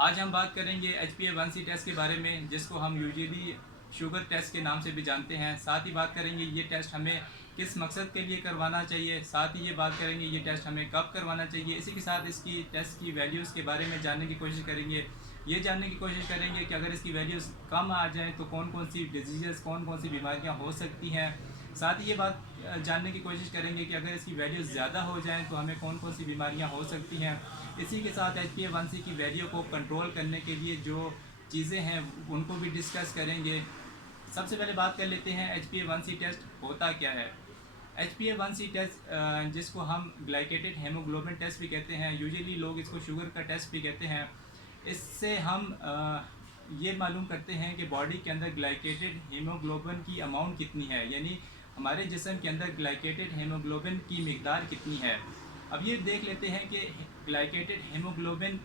आज हम बात करेंगे HbA1c टेस्ट के बारे में, जिसको हम यूजुअली शुगर टेस्ट के नाम से भी जानते हैं। साथ ही बात करेंगे ये टेस्ट हमें किस मकसद के लिए करवाना चाहिए। साथ ही ये बात करेंगे ये टेस्ट हमें कब करवाना चाहिए। इसी के साथ इसकी टेस्ट की वैल्यूज़ के बारे में जानने की कोशिश करेंगे। ये जानने की कोशिश करेंगे कि अगर इसकी वैल्यूज़ कम आ जाएँ तो कौन कौन सी डिजीज़, कौन कौन सी बीमारियाँ हो सकती हैं। साथ ही ये बात जानने की कोशिश करेंगे कि अगर इसकी वैल्यूज़ ज़्यादा हो जाएँ तो हमें कौन कौन सी बीमारियाँ हो सकती हैं। इसी के साथ HbA1c की वैल्यू को कंट्रोल करने के लिए जो चीज़ें हैं उनको भी डिस्कस करेंगे। सबसे पहले बात कर लेते हैं HbA1c टेस्ट होता क्या है। HbA1c टेस्ट जिसको हम ग्लाइकेटेड हेमोग्लोबिन टेस्ट भी कहते हैं, यूजुअली लोग इसको शुगर का टेस्ट भी कहते हैं। इससे हम ये मालूम करते हैं कि बॉडी के अंदर ग्लाइकेटेड हीमोग्लोबिन की अमाउंट कितनी है, यानी हमारे जिस्म के अंदर ग्लाइकेटेड हेमोग्लोबिन की मिकदार कितनी है। अब ये देख लेते हैं कि ग्लाइकेटेड हेमोग्लोबिन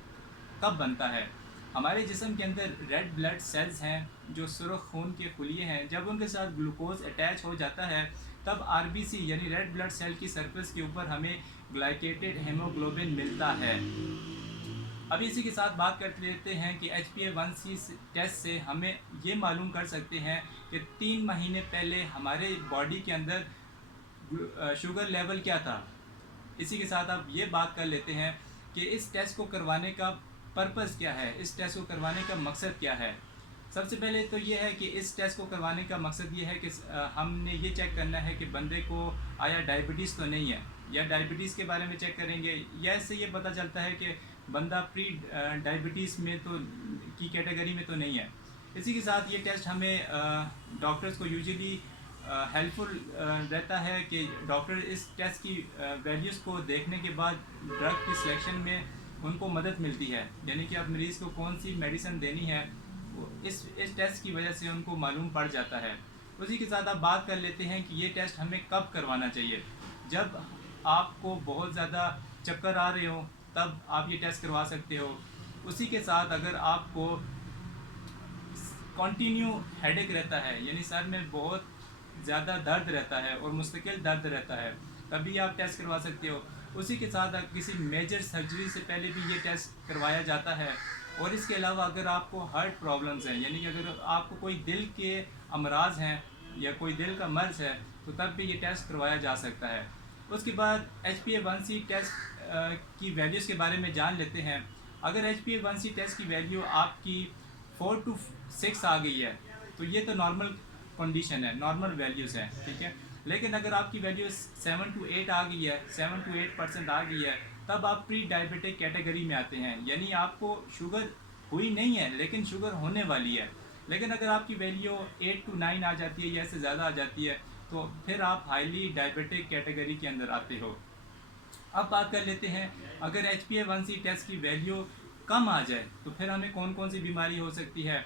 कब बनता है। हमारे जिस्म के अंदर रेड ब्लड सेल्स हैं जो सुर्ख खून के खुलिए हैं, जब उनके साथ ग्लूकोज अटैच हो जाता है तब RBC यानी रेड ब्लड सेल की सरफेस के ऊपर हमें ग्लाइकेटेड हेमोग्लोबिन मिलता है। अभी इसी के साथ बात कर लेते हैं कि HbA1c टेस्ट से हमें ये मालूम कर सकते हैं कि 3 महीने पहले हमारे बॉडी के अंदर शुगर लेवल क्या था। इसी के साथ अब ये बात कर लेते हैं कि इस टेस्ट को करवाने का पर्पज़ क्या है, इस टेस्ट को करवाने का मकसद क्या है। सबसे पहले तो ये है कि इस टेस्ट को करवाने का मकसद ये है कि हमने ये चेक करना है कि बंदे को आया डायबिटीज़ तो नहीं है, या डायबिटीज़ के बारे में चेक करेंगे, या इससे ये पता चलता है कि बंदा प्री डायबिटीज़ में तो की कैटेगरी में तो नहीं है। इसी के साथ ये टेस्ट हमें डॉक्टर्स को यूजुअली हेल्पफुल रहता है कि डॉक्टर इस टेस्ट की वैल्यूज़ को देखने के बाद ड्रग की सिलेक्शन में उनको मदद मिलती है, यानी कि अब मरीज़ को कौन सी मेडिसिन देनी है इस टेस्ट की वजह से उनको मालूम पड़ जाता है। उसी के साथ आप बात कर लेते हैं कि ये टेस्ट हमें कब करवाना चाहिए। जब आपको बहुत ज़्यादा चक्कर आ रहे हो तब आप ये टेस्ट करवा सकते हो। उसी के साथ अगर आपको कंटिन्यू हेडेक रहता है, यानी सर में बहुत ज़्यादा दर्द रहता है और मुस्तकिल दर्द रहता है, तभी आप टेस्ट करवा सकते हो। उसी के साथ किसी मेजर सर्जरी से पहले भी ये टेस्ट करवाया जाता है। और इसके अलावा अगर आपको हार्ट प्रॉब्लम्स हैं, यानी कि अगर आपको कोई दिल के अमराज हैं या कोई दिल का मर्ज़ है, तो तब भी ये टेस्ट करवाया जा सकता है। उसके बाद HbA1c टेस्ट की वैल्यूज़ के बारे में जान लेते हैं। अगर HbA1c टेस्ट की वैल्यू आपकी 4 to 6 आ गई है तो ये तो नॉर्मल कंडीशन है, नॉर्मल वैल्यूज़ हैं, ठीक है। लेकिन अगर आपकी वैल्यू 7 to 8 आ गई है, 7 to 8% आ गई है, तब आप प्री डायबिटिक कैटेगरी में आते हैं, यानी आपको शुगर हुई नहीं है लेकिन शुगर होने वाली है। लेकिन अगर आपकी वैल्यू 8 to 9 आ जाती है या इससे ज़्यादा आ जाती है तो फिर आप हाईली डायबिटिक कैटेगरी के अंदर आते हो। अब बात कर लेते हैं, अगर HbA1c टेस्ट की वैल्यू कम आ जाए तो फिर हमें कौन कौन सी बीमारी हो सकती है।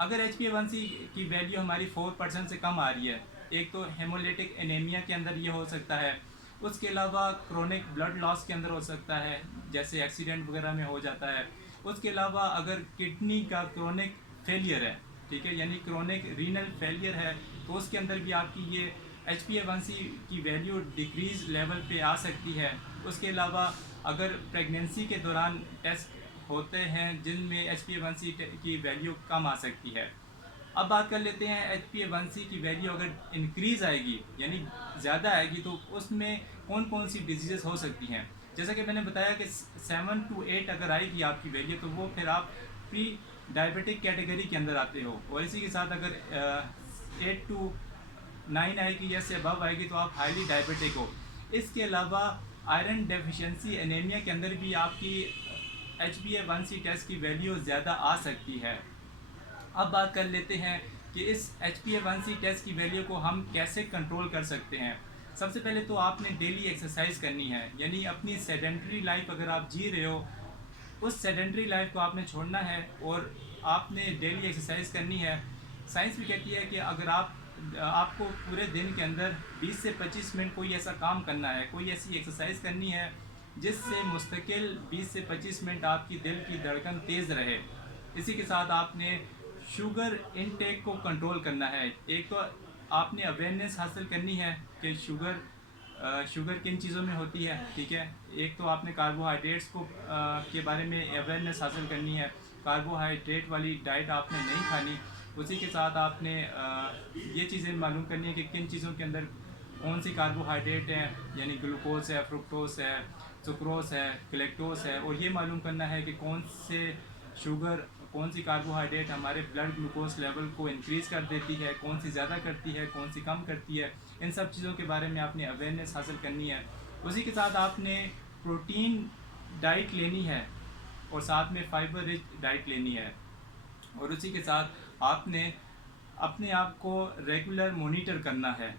अगर HbA1c की वैल्यू हमारी 4% से कम आ रही है, एक तो हेमोलिटिक एनीमिया के अंदर ये हो सकता है। उसके अलावा क्रोनिक ब्लड लॉस के अंदर हो सकता है, जैसे एक्सीडेंट वगैरह में हो जाता है। उसके अलावा अगर किडनी का क्रोनिक फेलियर है, ठीक है, यानी क्रोनिक रीनल फेलियर है, तो उसके अंदर भी आपकी ये HbA1c की वैल्यू डिक्रीज़ लेवल पे आ सकती है। उसके अलावा अगर प्रेगनेंसी के दौरान टेस्ट होते हैं जिनमें HbA1c की वैल्यू कम आ सकती है। अब बात कर लेते हैं HbA1c की वैल्यू अगर इंक्रीज़ आएगी यानी ज़्यादा आएगी तो उसमें कौन कौन सी डिजीज़ हो सकती हैं। जैसा कि मैंने बताया कि 7 to 8 अगर आएगी आपकी वैल्यू तो वो फिर आप प्री डायबिटिक कैटेगरी के अंदर आते हो। और इसी के साथ अगर 8 to 9 आएगी या से अबव आएगी तो आप हाईली डायबिटिक हो। इसके अलावा आयरन डेफिशिएंसी एनीमिया के अंदर भी आपकी HbA1c टेस्ट की वैल्यू ज़्यादा आ सकती है। अब बात कर लेते हैं कि इस HbA1c टेस्ट की वैल्यू को हम कैसे कंट्रोल कर सकते हैं। सबसे पहले तो आपने डेली एक्सरसाइज करनी है, यानी अपनी सेडेंटरी लाइफ अगर आप जी रहे हो उस सेडेंटरी लाइफ को आपने छोड़ना है और आपने डेली एक्सरसाइज करनी है। साइंस भी कहती है कि अगर आपको पूरे दिन के अंदर 20 से 25 मिनट कोई ऐसा काम करना है, कोई ऐसी एक्सरसाइज करनी है जिससे मुस्तकिल 20 से 25 मिनट आपकी दिल की धड़कन तेज़ रहे। इसी के साथ आपने शुगर इनटेक को कंट्रोल करना है। एक तो आपने अवेयरनेस हासिल करनी है कि शुगर शुगर किन चीज़ों में होती है, ठीक है। एक तो आपने कार्बोहाइड्रेट्स को के बारे में अवेयरनेस हासिल करनी है, कार्बोहाइड्रेट वाली डाइट आपने नहीं खानी। उसी के साथ आपने ये चीज़ें मालूम करनी है कि किन चीज़ों के अंदर कौन सी कार्बोहाइड्रेट हैं, यानी ग्लूकोज है, फ्रुक्टोज है, सुक्रोज है, गलेक्टोज है, और ये मालूम करना है कि कौन से शुगर, कौन सी कार्बोहाइड्रेट हमारे ब्लड ग्लूकोज लेवल को इंक्रीज़ कर देती है, कौन सी ज़्यादा करती है, कौन सी कम करती है। इन सब चीज़ों के बारे में आपने अवेयरनेस हासिल करनी है। उसी के साथ आपने प्रोटीन डाइट लेनी है और साथ में फाइबर रिच डाइट लेनी है। और उसी के साथ आपने अपने आप को रेगुलर मॉनिटर करना है